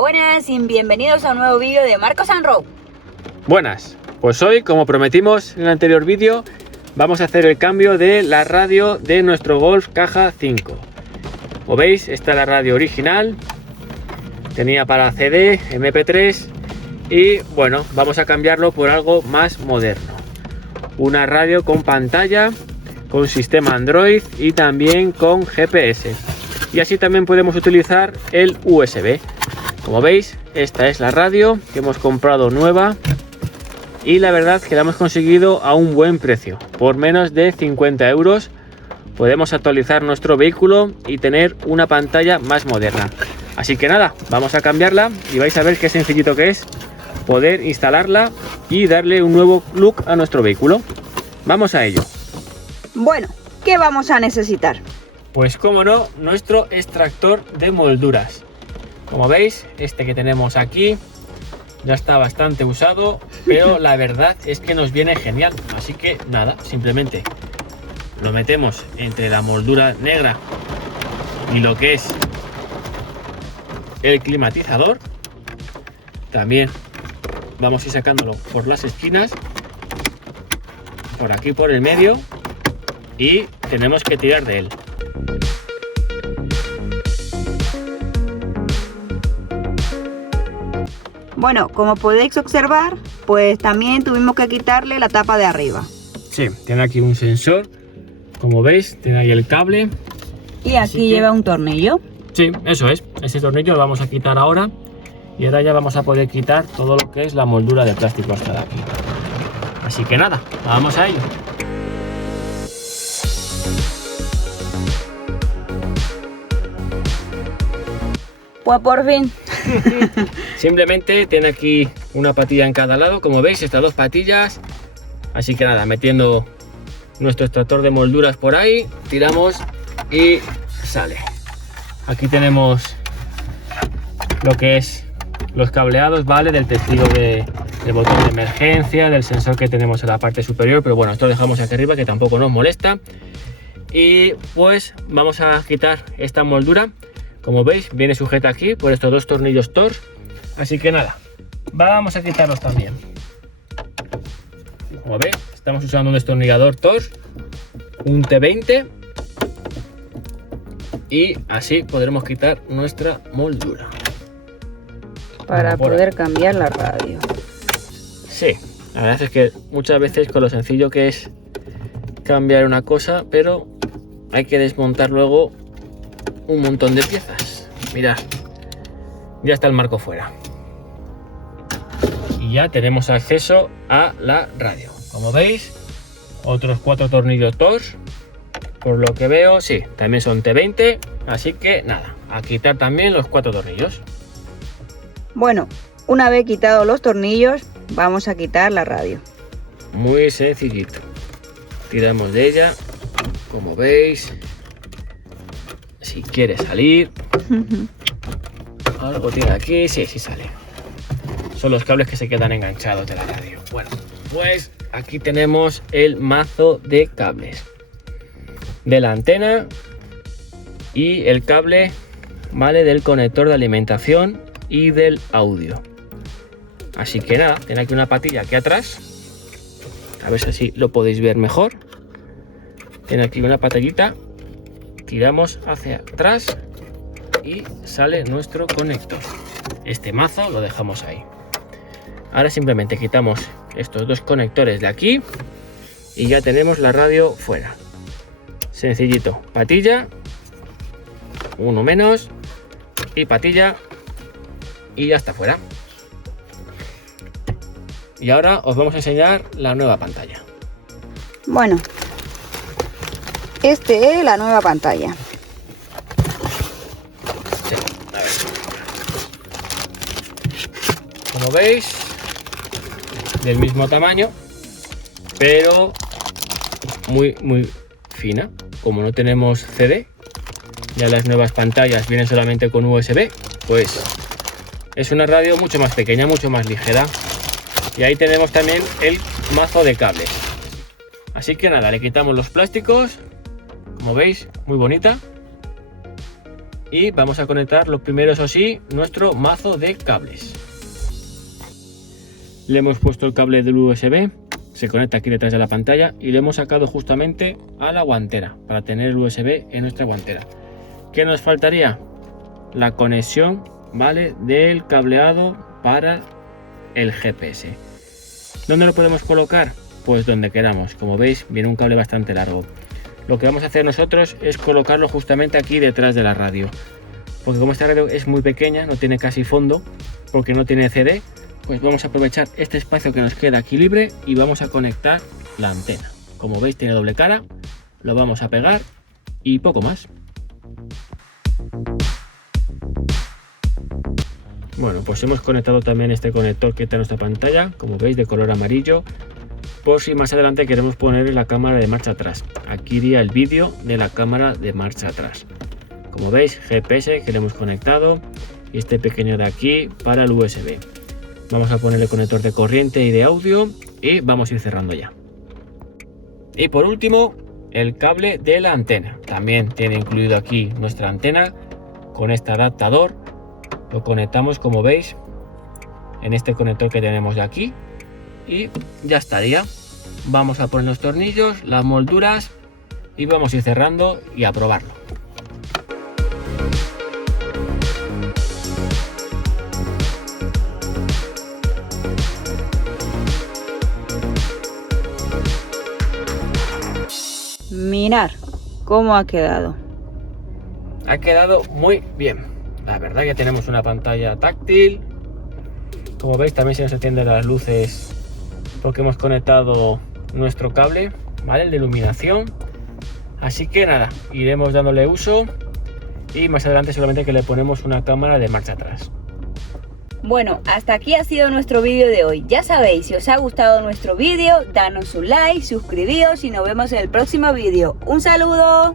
buenas y bienvenidos a un nuevo vídeo de Marcos and Row. Buenas, pues hoy, como prometimos en el anterior vídeo, vamos a hacer el cambio de la radio de nuestro Golf Caja 5. Como veis, esta es la radio original, tenía para CD, MP3 y bueno, vamos a cambiarlo por algo más moderno. Una radio con pantalla, con sistema Android y también con GPS. Y así también podemos utilizar el USB. Como veis, esta es la radio que hemos comprado nueva y la verdad que la hemos conseguido a un buen precio. Por menos de 50 euros podemos actualizar nuestro vehículo y tener una pantalla más moderna. Así que nada, vamos a cambiarla y vais a ver qué sencillito que es poder instalarla y darle un nuevo look a nuestro vehículo. Vamos a ello. Bueno, ¿qué vamos a necesitar? Pues como no, nuestro extractor de molduras. Como veis, este que tenemos aquí ya está bastante usado, pero la verdad es que nos viene genial. Así que nada, simplemente lo metemos entre la moldura negra y lo que es el climatizador. También vamos a ir sacándolo por las esquinas, por aquí por el medio, y tenemos que tirar de él. Bueno, como podéis observar, pues también tuvimos que quitarle la tapa de arriba. Sí, tiene aquí un sensor, como veis, tiene ahí el cable. Y aquí lleva un tornillo. Sí, eso es, ese tornillo lo vamos a quitar ahora. Y ahora ya vamos a poder quitar todo lo que es la moldura de plástico hasta de aquí. Así que nada, vamos a ello. Pues por fin. Simplemente tiene aquí una patilla en cada lado, como veis, estas dos patillas. Así que nada, metiendo nuestro extractor de molduras por ahí, tiramos y sale. Aquí tenemos lo que es los cableados, ¿vale? Del testigo del botón de emergencia, del sensor que tenemos en la parte superior, pero bueno, esto lo dejamos aquí arriba que tampoco nos molesta. Y pues vamos a quitar esta moldura. Como veis, viene sujeta aquí por estos dos tornillos Torx. Así que nada, vamos a quitarlos también. Como veis, estamos usando un destornillador Torx, un T20. Y así podremos quitar nuestra moldura. Para poder cambiar la radio. Sí, la verdad es que muchas veces con lo sencillo que es cambiar una cosa, pero hay que desmontar luego un montón de piezas. Mirad, ya está el marco fuera y ya tenemos acceso a la radio. Como veis, otros 4 tornillos Torx, por lo que veo, sí, también son T20, así que nada, a quitar también los 4 tornillos. Bueno, una vez quitados los tornillos, vamos a quitar la radio. Muy sencillito, tiramos de ella, como veis. Si quiere salir, algo tiene aquí, sí sale. Son los cables que se quedan enganchados de la radio. Bueno, pues aquí tenemos el mazo de cables de la antena y el cable, vale, del conector de alimentación y del audio. Así que nada, tiene aquí una patilla aquí atrás, a ver si así lo podéis ver mejor. Tiene aquí una patillita, tiramos hacia atrás y sale nuestro conector. Este mazo lo dejamos ahí. Ahora simplemente quitamos estos dos conectores de aquí y ya tenemos la radio fuera. Sencillito, patilla, uno menos y patilla y ya está fuera. Y ahora os vamos a enseñar la nueva pantalla. Bueno, este es la nueva pantalla. Sí, a ver. Como veis, del mismo tamaño, pero muy fina. Como no tenemos CD, ya las nuevas pantallas vienen solamente con USB, pues es una radio mucho más pequeña, mucho más ligera. Y ahí tenemos también el mazo de cables. Así que nada, le quitamos los plásticos. Como veis, muy bonita. y vamos a conectar lo primero, eso sí, nuestro mazo de cables. Le hemos puesto el cable del USB, se conecta aquí detrás de la pantalla y le hemos sacado justamente a la guantera para tener el USB en nuestra guantera. ¿Qué nos faltaría? La conexión, ¿vale?, del cableado para el GPS. ¿Dónde lo podemos colocar? Pues donde queramos. Como veis, viene un cable bastante largo. Lo que vamos a hacer nosotros es colocarlo justamente aquí detrás de la radio, porque como esta radio es muy pequeña, no tiene casi fondo, porque no tiene CD, pues vamos a aprovechar este espacio que nos queda aquí libre y vamos a conectar la antena. Como veis, tiene doble cara, lo vamos a pegar y poco más. Bueno, pues hemos conectado también este conector que está en nuestra pantalla, como veis, de color amarillo, por si más adelante queremos poner la cámara de marcha atrás. Aquí iría el vídeo de la cámara de marcha atrás. Como veis, GPS que le hemos conectado y este pequeño de aquí para el USB. Vamos a ponerle conector de corriente y de audio y vamos a ir cerrando ya. Y por último, el cable de la antena. También tiene incluido aquí nuestra antena con este adaptador. Lo conectamos, como veis, en este conector que tenemos de aquí y ya estaría. Vamos a poner los tornillos, las molduras y vamos a ir cerrando y a probarlo. Mirad cómo ha quedado. Ha quedado muy bien. La verdad que tenemos una pantalla táctil. Como veis, también se nos encienden las luces porque hemos conectado nuestro cable, ¿vale?, el de iluminación. Así que nada, iremos dándole uso y más adelante solamente que le ponemos una cámara de marcha atrás. Bueno, hasta aquí ha sido nuestro vídeo de hoy. Ya sabéis, si os ha gustado nuestro vídeo, danos un like, suscribíos y nos vemos en el próximo vídeo. ¡Un saludo!